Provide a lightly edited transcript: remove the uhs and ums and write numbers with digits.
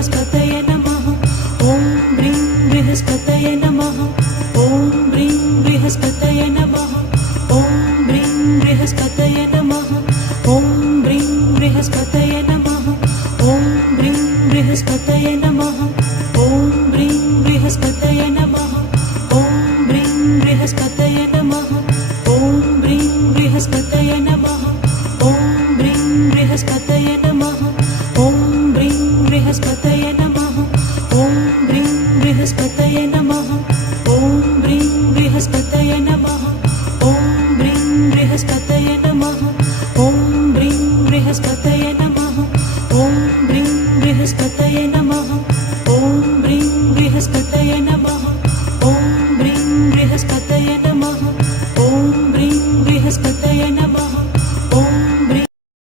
बृहस्पतये नमः। ॐ ब्रीं बृहस्पतये नमः। ॐ ब्रीं बृहस्पतये नमः। ॐ ब्रीं बृहस्पतये नमः। ॐ ब्रीं बृहस्पतये नमः। ॐ ब्रीं बृहस्पतये नमः। ॐ ब्रीं बृहस्पतये नमः। ॐ ब्रीं बृहस्पतये नमः। ॐ ब्रीं बृहस्पतये नमः। ॐ ब्रीं बृहस्पतये नमः। ॐ ब्रीं बृहस्पतये नमः। ॐ ब्रीं बृहस्पतये नमः। ॐ ब्रीं बृहस्पतये नमः। ॐ ब्रीं बृहस्पतये नमः। ॐ ब्रीं बृहस्पतये